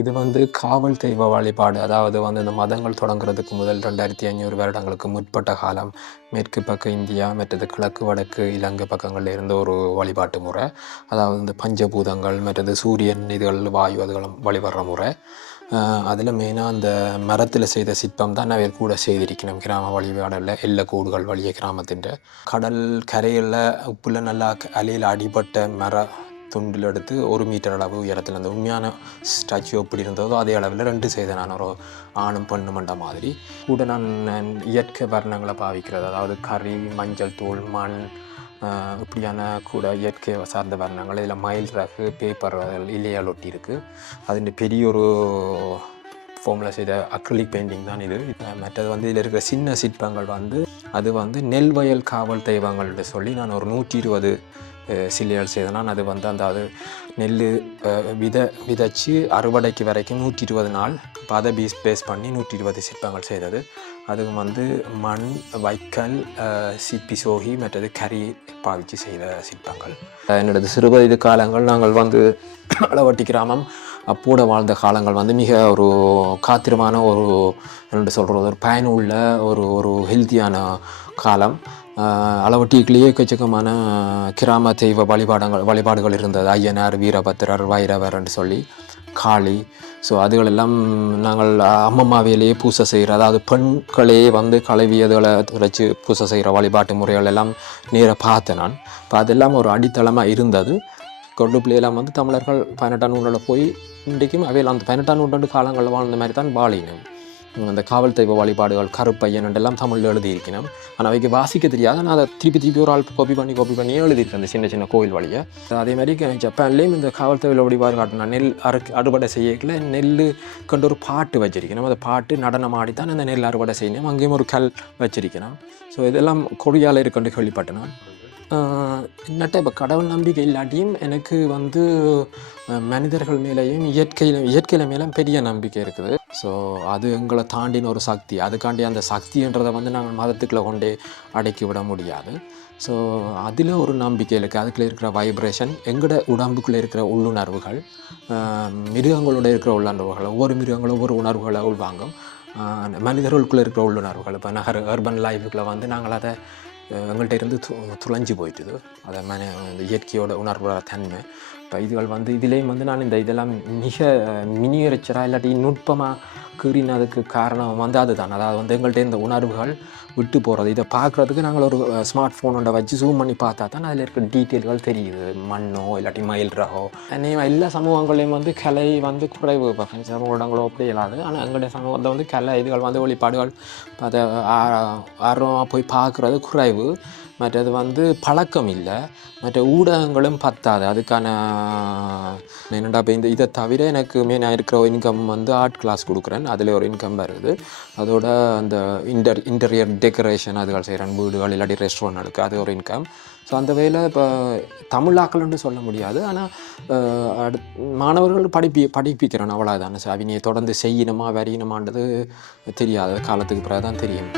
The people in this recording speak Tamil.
இது வந்து காவல் தெய்வ வழிபாடு. அதாவது வந்து இந்த மதங்கள் தொடங்குறதுக்கு முதல் 2500 வருடங்களுக்கு முற்பட்ட காலம் மேற்கு பக்க இந்தியா மற்றது கிழக்கு வடக்கு இலங்கை பக்கங்கள்ல இருந்த ஒரு வழிபாட்டு முறை. அதாவது இந்த பஞ்சபூதங்கள் மற்றது சூரியன் இதுகள் வாயு அதுகளும் வழிபடுற முறை. அதில் மெயினாக அந்த மரத்தில் செய்த சிற்பம் தான் நான் கூட செய்திருக்கணும் கிராம வழிபாடில் எல்லை கூடுகள் வழிய கிராமத்தின் கடல் கரையில் உப்புல நல்லா அலையில் அடிபட்ட துண்டில் எடுத்து 1 மீட்டர் அளவு உயரத்தில் அந்த உண்மையான ஸ்டாச்சு எப்படி இருந்ததோ அதே அளவில் 2 செய்தேன். நான் ஒரு ஆணும் பெண்ணுமண்ட மாதிரி கூட நான் இயற்கை வர்ணங்களை பாவிக்கிறது, அதாவது கறி மஞ்சள் தூள் மண் இப்படியான கூட இயற்கை சார்ந்த வர்ணங்கள். இதில் மயில் ரகு பேப்பர் இலையால் ஒட்டி இருக்குது. அது பெரிய ஒரு ஃபோமில் செய்த அக்ரிலிக் பெயிண்டிங் தான் இது. மற்றது வந்து இதில் இருக்கிற சின்ன சிற்பங்கள் வந்து அது வந்து நெல் வயல் காவல் தெய்வங்கள்னு சொல்லி நான் ஒரு 120 சிலைகள் செய்தேன். அது வந்து அந்த அது நெல் விதைச்சி அறுவடைக்கு வரைக்கும் 120 நாள். இப்போ அதை பேஸ் பண்ணி 120 சிற்பங்கள் செய்தது. அதுக்கு வந்து மண் வைக்கல் சிப்பி சோகி மற்றது கறி பாவிச்சு செய்த சிற்பங்கள். என்னோடது சிறுவயது காலங்கள் நாங்கள் வந்து அளவட்டி கிராமம் அப்போட வாழ்ந்த காலங்கள் வந்து மிக ஒரு காத்திரமான ஒரு என்ன சொல்கிறது ஒரு பயனுள்ள ஒரு ஹெல்த்தியான காலம். அளவட்டிக்குள்ளேயே எக்கச்சக்கமான கிராம தெய்வ வழிபாடுகள் இருந்தது. ஐயனார் வீரபத்திரர் வைரவர் என்று சொல்லி காளி. ஸோ அதுகளெல்லாம் நாங்கள் அம்மம்மாவிலேயே பூசை செய்கிற, அதாவது பெண்களே வந்து கலவியதுகளை வச்சு பூசை செய்கிற வழிபாட்டு முறைகள் எல்லாம் நேராக பார்த்தேன் நான். இப்போ அதெல்லாம் ஒரு அடித்தளமாக இருந்தது. கொண்டு பிள்ளையெல்லாம் வந்து தமிழர்கள் 18ஆம் நூற்றாண்டில் போய் இன்றைக்கும் அவையில் அந்த 18ஆம் நூற்றாண்டு காலங்களில் வாழ்ந்த மாதிரி தான் வாழினோம். அந்த காவல் தெய்வ வழிபாடுகள் கருப்பையன் எல்லாம் தமிழில் எழுதியிருக்கணும். ஆனால் அவைக்கு வாசிக்க தெரியாது. நான் அதை திருப்பி ஒரு ஆள் காப்பி பண்ணி எழுதியிருக்கேன் அந்த சின்ன சின்ன கோவில் வழியை. அதே மாதிரி ஜப்பான்லேயும் இந்த காவல் தெய்வ வழிபாடு காட்டினா நெல் அறுவடை செய்யல நெல் கொண்டு ஒரு பாட்டு வச்சிருக்கணும். அந்த பாட்டு நடனம் ஆடித்தான் அந்த நெல் அறுவடை செய்யணும். அங்கேயும் ஒரு கல் வச்சிருக்கணும். ஸோ இதெல்லாம் கொடியால் இருக்கொண்டு கேள்விப்பட்டேன் நான். என்னட்ட இப்போ கடவுள் நம்பிக்கை இல்லாட்டியும் எனக்கு வந்து மனிதர்கள் மேலேயும் இயற்கையில மேலும் பெரிய நம்பிக்கை இருக்குது. ஸோ அது எங்களை தாண்டின ஒரு சக்தி. அதுக்காண்டி அந்த சக்தின்றதை வந்து நாங்கள் மதத்துக்குள்ளே கொண்டே அடக்கி விட முடியாது. ஸோ அதில் ஒரு நம்பிக்கை இருக்குது. அதுக்குள்ளே இருக்கிற வைப்ரேஷன், எங்களோட உடம்புக்குள்ளே இருக்கிற உள்ளுணர்வுகள், மிருகங்களோட இருக்கிற உள்ளுணர்வுகள், ஒவ்வொரு மிருகங்களும் ஒவ்வொரு உணர்வுகளை உள்வாங்கும். மனிதர்களுக்குள்ளே இருக்கிற உள்ளுணர்வுகள் இப்போ அர்பன் லைஃபுக்குள்ளே வந்து நாங்கள் அதை எங்கள்கிட்ட இருந்து துளைஞ்சி போயிட்டுது. அதை இந்த இயற்கையோட உணர்வு தன்மை. இப்போ இதுகள் வந்து இதுலேயும் வந்து நான் இதெல்லாம் மிக மினியேச்சராக இல்லாட்டி நுட்பமாக கீறினதுக்கு காரணம் வந்து அதுதான். அதாவது வந்து எங்கள்கிட்ட இந்த உணர்வுகள் விட்டு போகிறது. இதை பார்க்குறதுக்கு நாங்கள் ஒரு ஸ்மார்ட் ஃபோனோட வச்சு ஜூம் பண்ணி பார்த்தா தான் அதில் இருக்கிற டீட்டெயில்கள் தெரியுது. மண்ணோ இல்லாட்டி மயில் ரகோ எல்லா சமூகங்களையும் வந்து கலை வந்து குறைவு சமூகங்களோ அப்படி இல்லாது. ஆனால் எங்களுடைய சமூகத்தை வந்து கலை இதுகள் வந்து வழிபாடுகள் அதை ஆர்வமாக போய் பார்க்குறது குறைவு. மற்றது வந்து பழக்கம் இல்லை. மற்ற ஊடகங்களும் பத்தாது அதுக்கான. என்னடா இப்போ இதை தவிர எனக்கு மெயினாக இருக்கிற இன்கம் வந்து ஆர்ட் கிளாஸ் கொடுக்குறேன். அதில் ஒரு இன்கம் வருது. அதோட அந்த இன்டீரியர் டெக்கரேஷன் அதுகள் செய்கிறேன், வீடுகள் இல்லாட்டி ரெஸ்டாரண்ட்டுக்கு, அது ஒரு இன்கம். ஸோ அந்த வேலை இப்போ தமிழாக்கள்னு சொல்ல முடியாது. ஆனால் மாணவர்கள் படிப்பிக்கிறேன் அவ்வளோதானே. சார் அவங்க தொடர்ந்து செய்யணுமா வரையணுமான்றது தெரியாது. காலத்துக்கு பிறகு தான் தெரியும்.